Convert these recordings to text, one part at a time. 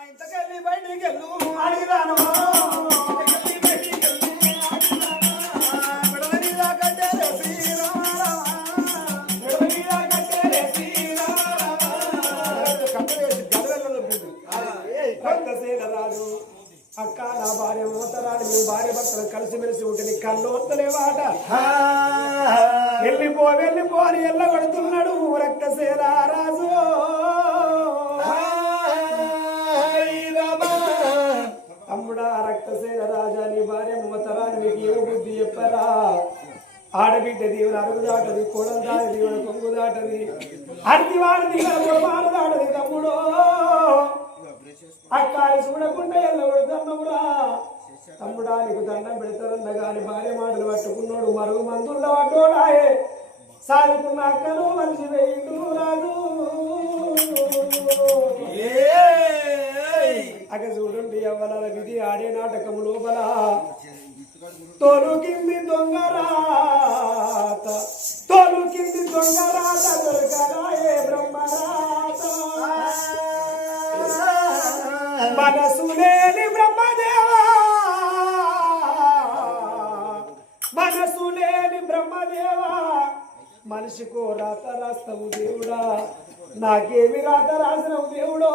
ఇంతకెళ్ళి బయటికి వెళ్ళు అడిగిరాను అక్క నా భార్య మూతరాలు మీ భార్య భర్తలు కలిసిమెలిసి ఉంటే నీ కళ్ళు వస్తలేవాట వెళ్ళిపో వెళ్ళిపో అని ఎల్లగొడుతున్నాడు రక్తశీల రాజు. తమ్ముడా రక్తశీల రాజా నీ భార్య మూతరాలు మీకు ఏమి బుద్ధి చెప్పరా ఆడబిడ్డ దీవుల అరుగు దాటది కోడలు దాటి దీవుల కొంగు దాటది అర్తివాడు వాడది పొడవాడు దాటది తమ్ముడు అక్కారి చూడకుండా ఎల్లగొడుతున్నావురా తమ్ముడా నీకు దండం పెడతారన్న గాని భార్య మాటలు పట్టుకున్నాడు మరుగు మందుల్లో పడ్డోడాయే. సాదుకున్న అక్కను మనిషి వేయిండు రాదు అక్కడ చూడండి అవ్వల విధి ఆడే నాటకం లోపల తోలు దొంగరాత తోలు కింది దొంగరాత దొరకరాయే బ్రహ్మరాత మనసు లేని బ్రహ్మదేవా మనసు లేని బ్రహ్మదేవా. మనిషికో రాత రాస్తావు దేవుడా నాకేమి రాత రాసినవు దేవుడో.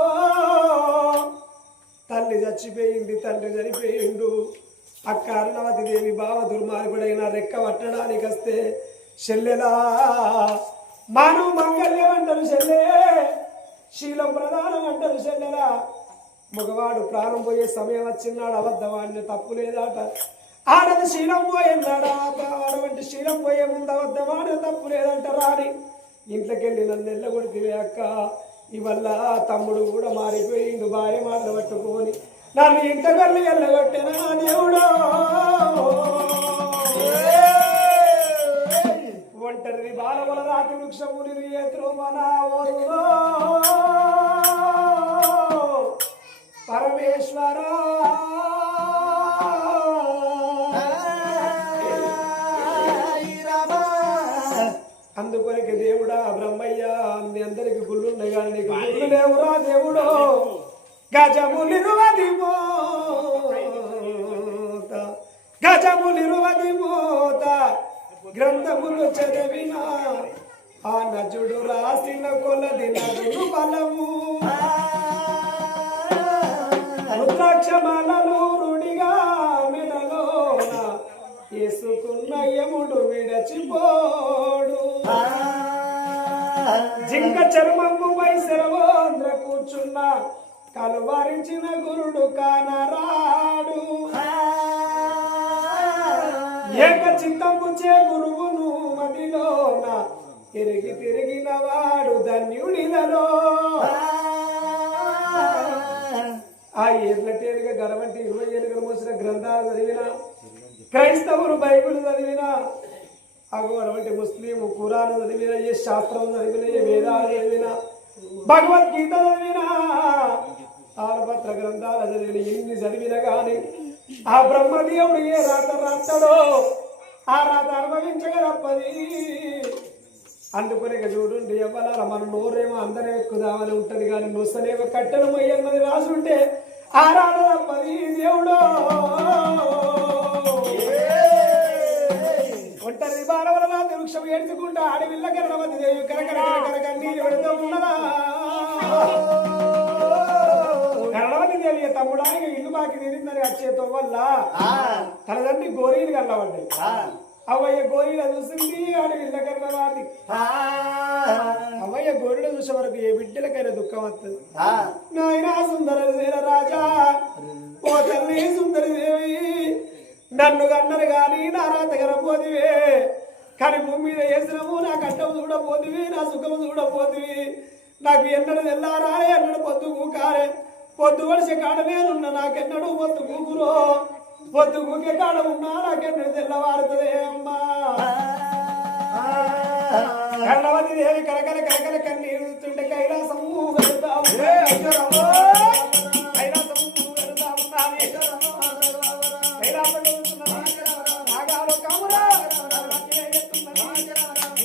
తల్లి చచ్చిపోయింది తండ్రి చనిపోయిండు. అక్క అర్ణవతి దేవి బావ దుర్మార్గుడైన రెక్క పట్టడానికి వస్తే చెల్లెలా మాను మంగళ్యం అంటారు చెల్లె శీలం ప్రధానం అంటారు చెల్లెలా. మగవాడు ప్రాణం పోయే సమయం వచ్చినాడు అబద్ధవాడిని తప్పు లేదాట ఆడది శీలం పోయిందాడా? ఆడవంటి శీలం పోయే ముందు అబద్ధవాడిని తప్పు లేదంట రాని ఇంట్లోకెళ్ళి నన్ను ఎల్లగొడితే అక్క ఇవల్ల తమ్ముడు కూడా మారిపోయిండు భార్య మాటలు పట్టుకొని. నన్ను ఇంటకెళ్ళి ఎల్లగొట్టినా దేవుడు. ఒంటరి బాలవల రాతి వృక్షము ఎత్రు మన ఓరులో పరమేశ్వర! అందుకొరికి దేవుడా బ్రహ్మయ్య మీ అందరికి గుళ్ళున్నాయి కానీ నీకు గుళ్ళు లేవురా దేవుడు. గజములిరువది మోత గజములిరువది మోత గ్రంథములు చదివిన ఆ నజుడు రాసిన కొలది నదులు బలము. రుద్రాక్షమాలలో రుడిగా మెడలోన వేసుకున్న యముడు విడచిపోడు జింక చర్మము వైశరవోంద్ర కూర్చున్న కలువరించిన గురుడు కానరాడు. ఏక చిత్తంపు చే గురువును మదిలోన తిరిగి తిరిగిన వాడు ధన్యుడిలలో ఆ ఏర్లటేరుగా గలవంటి ఇరవై ఏళ్ళుగా మోసిన గ్రంథాలు చదివిన క్రైస్తవులు బైబిల్ చదివిన అగోరం అంటే ముస్లిం కురాన్ చదివిన ఏ శాస్త్రం చదివిన ఏ వేదాలు చదివిన భగవద్గీత చదివిన తాళపత్ర గ్రంథాలు చదివిన ఎన్ని చదివిన కానీ ఆ బ్రహ్మదేవుడు ఏ రాత రాస్తాడో ఆ రాత అనుభవించగా తప్పది అందుకని చూడండి ఎవరాల మన నోరేమో అందరే ఎక్కుదామని ఉంటుంది కానీ నొస్తనేమో కట్టెలు మొయ్యన్నది రాసుంటే ఆ రాత తప్పది దేవుడు. వృక్షం ఏడ్చుకుంటా అడవిల్ల కరణవతి దేవి కరకర కరకర నీళ్ళు పెడుతూ ఉన్నదా? కరణవతి దేవి తమ్ముడానికి ఇల్లు బాకి తీరిందని వచ్చేతో వల్ల తనదండి గోరీలు కళ్ళబడ్డాయి అవయ్య గోరీల చూసింది అడవిల్ల కరణవాది అవయ్య గోరీల చూసే వరకు ఏ బిడ్డలకైనా దుఃఖం వస్తుంది నాయనా సుందర రాజా. ఓ తల్లి సుందరి దేవి నన్ను కన్నరు గాని నా రాతగరం పోతివే కానీ భూమి మీద వేసినము నా కట్టం చూడపోతివి నా సుఖము చూడపోతివి నాకు ఎన్నడు తెల్లారాలే ఎన్నడు పొద్దు కూకాలే పొద్దు వడిసే కాడ నేనున్న నాకెన్నడు పొద్దు కూకురో పొద్దు కూకే కాడ ఉన్నా నాకెన్నడు తెల్లవారుతుంది అమ్మా కళ్ళవతి దేవి కరకల కరకల కన్నీరు తుంటే కైలాసము. కైలాసము వెళ్తా.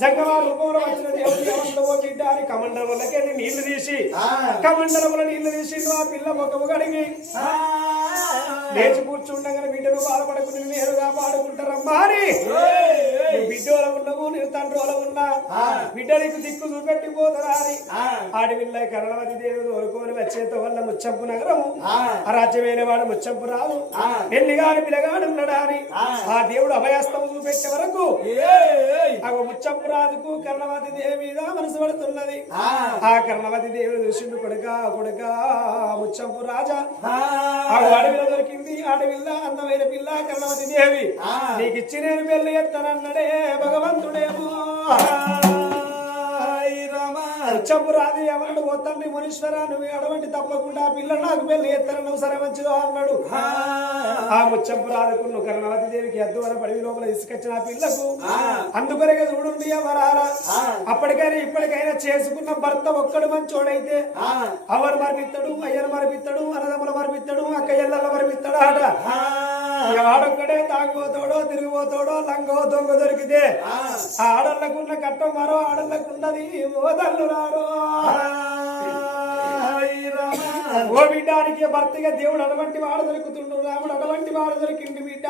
జంగమ రూపంలో వచ్చిన దేవుడు ఎవరిలో బిడ్డ అని కమండలంలోకి నీళ్ళు తీసి. కమండలంలో నీళ్ళు తీసి ఆ పిల్ల ముఖము కడిగి. లేచి కూర్చుండగానే బిడ్డను బాధపడకు నేను నేరుగా పాడుకుంటారమ్మా అని. నేను తండ్రోల ఉన్నా బిడ్డ నీకు దిక్కు చూపెట్టి పోతారా అని. ఆడవిల్ల కరణవతి దేవి కోరుకోని వచ్చేత వల్ల ముచ్చంపు నగరము. ఆ. రాజ్యమైన వాడు ముచ్చంపు రాదు. ఎన్నిగాని ఉన్నాడా అని. ఆ. దేవుడు అభయాస్తం చూపెట్టే వరకు ఆ ముచ్చంపు రాజుకు కర్ణవతి దేవి మీద మనసు పడుతున్నది. ఆ. కర్ణవతి దేవుడు చూసిండు కొడుక కొడుక ముచ్చంపు రాజా. ఆ. అడవిలో దొరికింది అడవిల్ల అందమైన పిల్ల కర్ణవతి దేవి. నీకు ఇచ్చి నేను పెళ్ళి ఎత్తనన్నడే భగవంతుడేమో ముచ్చంపు రాజు ఎవరు పోతాండి మునీశ్వర నువ్వు అడవంటి తప్పకుండా పిల్ల నాకు పెళ్ళి ఎత్తను నువ్వు సరే మంచిదో అన్నాడు ఆ. ముచ్చంపు రాజుకు నువ్వు దేవికి దేవికి ఎద్దువర పడివి లోపల ఇసుకొచ్చిన ఆ. పిల్లకు అందుకొరగా చూడండి ఎవరారా అప్పటికైనా ఇప్పటికైనా చేసుకున్న భర్త ఒక్కడు మంచోడైతే అవరు మరిపిస్తాడు అయ్యను మరిపిస్తాడు అన్నదమ్ముల మరిపిస్తాడు అక్క ఎల్లల మరిపిస్తాడు అట వాడొక్కడే తాగిపోతాడో తిరిగిపోతాడో లంగో దొంగ దొరికితే ఆ. ఆడళ్ళకున్న కట్టం మరో ఆడళ్ళకున్నది మోదళ్ళు రారో. ఓ బిడ్డానికి భర్తగా దేవుడు అటువంటి వాడు దొరుకుతుండు. రాముడు అటువంటి వాడు దొరికింది బిడ్డ.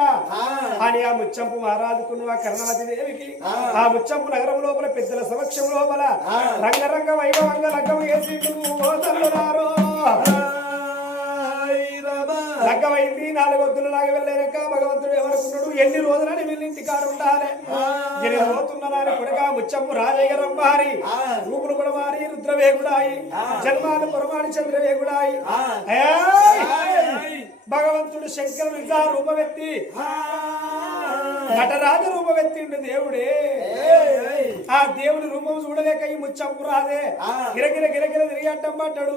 అని ఆ ముచ్చంపు మహారాజుకును ఆ కర్ణవతి దేవికి ఆ ముచ్చంపు నగరం లోపల పెద్దల సమక్షం లోపల రంగరంగ వైభవంగా లగ్గం వేసిండు. నాలుగొద్దులు లాగా వెళ్ళాక భగవంతుడు ఎవరుకున్నాడు? ఎన్ని రోజులని వీళ్ళింటి కాడు ఉండాలి. రోజుతున్నారని కొడగా ముచ్చమ్ము రాజయ్య రంబారి రూపులు కూడా మారి రుద్రవేగుడాయి. జన్మాలు పొరమాడి చంద్రవేగుడాయి! భగవంతుడు శంకరుడు ఇంకా రూపమెత్తి నటరాజ రూపమెత్తిండు దేవుడే. ఆ దేవుడి రూపం చూడలేక ఈ ముచ్చంపు రాదే. గిరగిర గిరగిర తిరిగి పడ్డాడు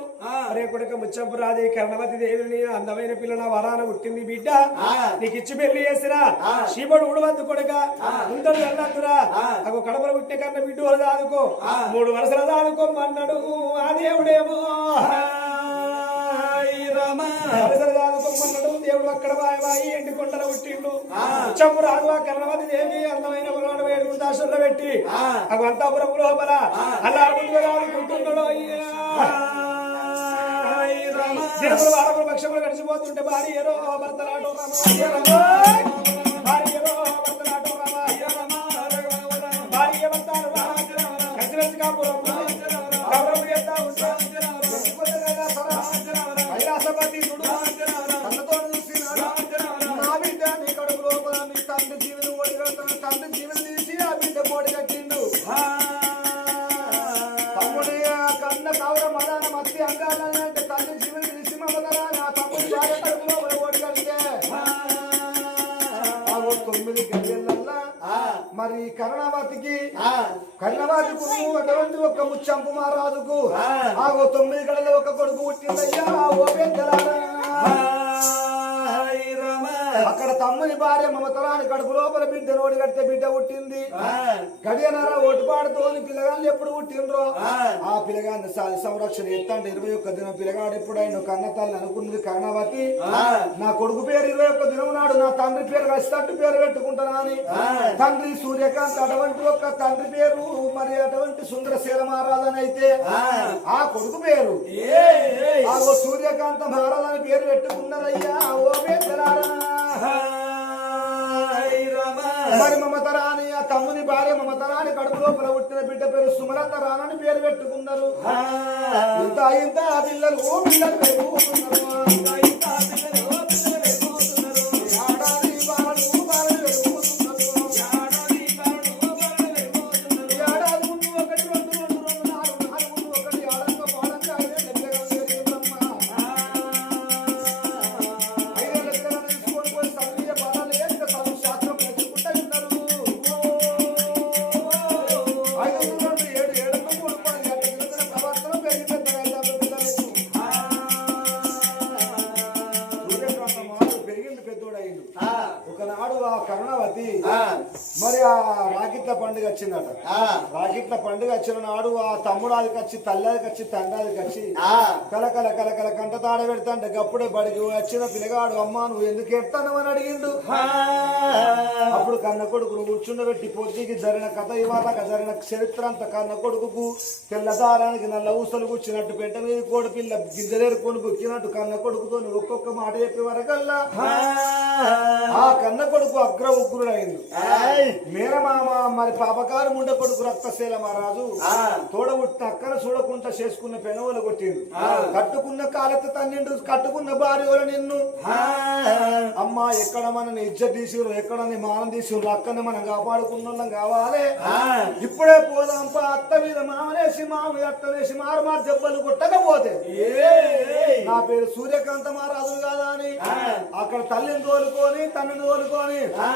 అరే కొడుక ముచ్చంపు రాదే. కర్ణవతి దేవిని అందమైన పిల్లల వరాన పుట్టింది బిడ్డ. నీకు ఇచ్చి పెళ్ళి చేసిరా. శివుడు ఉడవద్దు కొడుక. ముందడు వెళ్ళద్దురా అగో కడపలు పుట్టిన కన్నా బిడ్డు వరద ఆదుకో మూడు వరుసల దాదుకోమన్నాడు ఆ దేవుడేమో. దాదుకోమన్నాడు దేవుడు అక్కడ బాయి ఎండి కొండల పుట్టిండు ముచ్చంపు రాదు ఆ కర్ణవతి దేవి అందమైన పొలవాడు వేడుకు దాసుల్లో పెట్టి ఆ. అంతాపురం లోపల అలా ముందుగా ఆడుకుంటున్నాడు దినములు వారములు పక్షములు గడిచిపోతుంటే భార్యరో భర్తలాటో భార్యరో భర్తలాటో భార్య భర్తలు కలిసి కలిసి కాపురం. మరి కరుణావతికి? కరుణావతికు అటువంటి ఒక ముచ్చంపు మహారాజుకు. ఆగో తొమ్మిది గడల ఒక కొడుకు పుట్టిందయ్యా ఓ పెద్దలారా. అక్కడ తమ్ముని భార్య మమతరాని కడుపు లోపల బిడ్డ నోడి కడితే బిడ్డ పుట్టింది. గడియనర ఓటుపాడుతోని పిల్లగాళ్ళు ఎప్పుడు పుట్టిండ్రో? ఆ పిల్లగాన్ని సంరక్షణ ఎత్తండి. ఇరవై ఒక్క దినం పిల్లగాడు ఎప్పుడు ఆయన కన్న తల్లి అనుకున్నది కర్ణవతి? నా కొడుకు పేరు ఇరవై ఒక్క దినం నాడు నా తండ్రి పేరు రస్తట్టు పేరు పెట్టుకుంటానా అని. తండ్రి సూర్యకాంత్ అటువంటి ఒక తండ్రి పేరు మరి అటువంటి సుందరశీల మహారాజని అయితే ఆ కొడుకు పేరు. సూర్యకాంత మహారాజ్ అని పేరు పెట్టుకున్నదయ్యా ఓ పెద్దలారా మరి మమతరాని ఆ తమ్ముని భార్య మమతరాని కడుపు లోపల పుట్టిన బిడ్డ పేరు సుమలత రానని పేరు పెట్టుకున్నారు. ఇంత ఇంత పిల్లలు ఓ పిల్లలు పెరుగుతున్నారు ఇంత ఇంత పిల్లలు పిల్లలు. ఒకనాడు ఆ కరుణావతి మరి ఆ రాకిట్ల పండుగ వచ్చిందట. రాకిట్ల పండుగ వచ్చిన నాడు ఆ తమ్ముడాదికి వచ్చి తల్లాదికి వచ్చి తండ్రాదికి వచ్చి ఆ, కలకల కలకల కంట తాడ పెడతాంటే గప్పుడే బడికి వచ్చిన పిల్లగాడు అమ్మా నువ్వు ఎందుకు ఎడతాను అని అడిగిండు. అప్పుడు కన్న కొడుకును కూర్చుండబెట్టి పొద్దుకి జరిగిన కథ ఇవాళ జరిగిన చరిత్ర అంతా కన్న కొడుకుకు తెల్లదారానికి నల్ల ఊసలు కూర్చున్నట్టు పెంట మీద కోడి పిల్ల గింజలేరుకొని బుక్కినట్టు కన్న కొడుకుతో ఒక్కొక్క మాట చెప్పే వరకల్లా. ఆ కన్న కొడుకు అగ్ర ఉగ్రుడైంది మేనమామ మరి పాపకారు ముండ కొడుకు రక్తశీల మహారాజు తోడబుట్టిన అక్కన చూడకుండా చేసుకున్న పెనవలు కొట్టిండు. ఆ. కట్టుకున్న కాలెత్త తన్నిండు కట్టుకున్న భార్య నిన్ను. అమ్మా ఎక్కడ మనని ఇజ్జత్ తీసిరు ఎక్కడ నీ మానం తీసిరు అక్కని మనం కాపాడుకున్న కావాలి. ఇప్పుడే పోదాంపా అత్త మీద మామనేసి మామ మీద అత్త వేసి మారు మారు దెబ్బలు కొట్టకపోతే. నా పేరు సూర్యకాంత మహారాజు కాదా అని. అక్కడ తల్లిని తోలుకొని తండ్రిని తోలుకొని ఆ.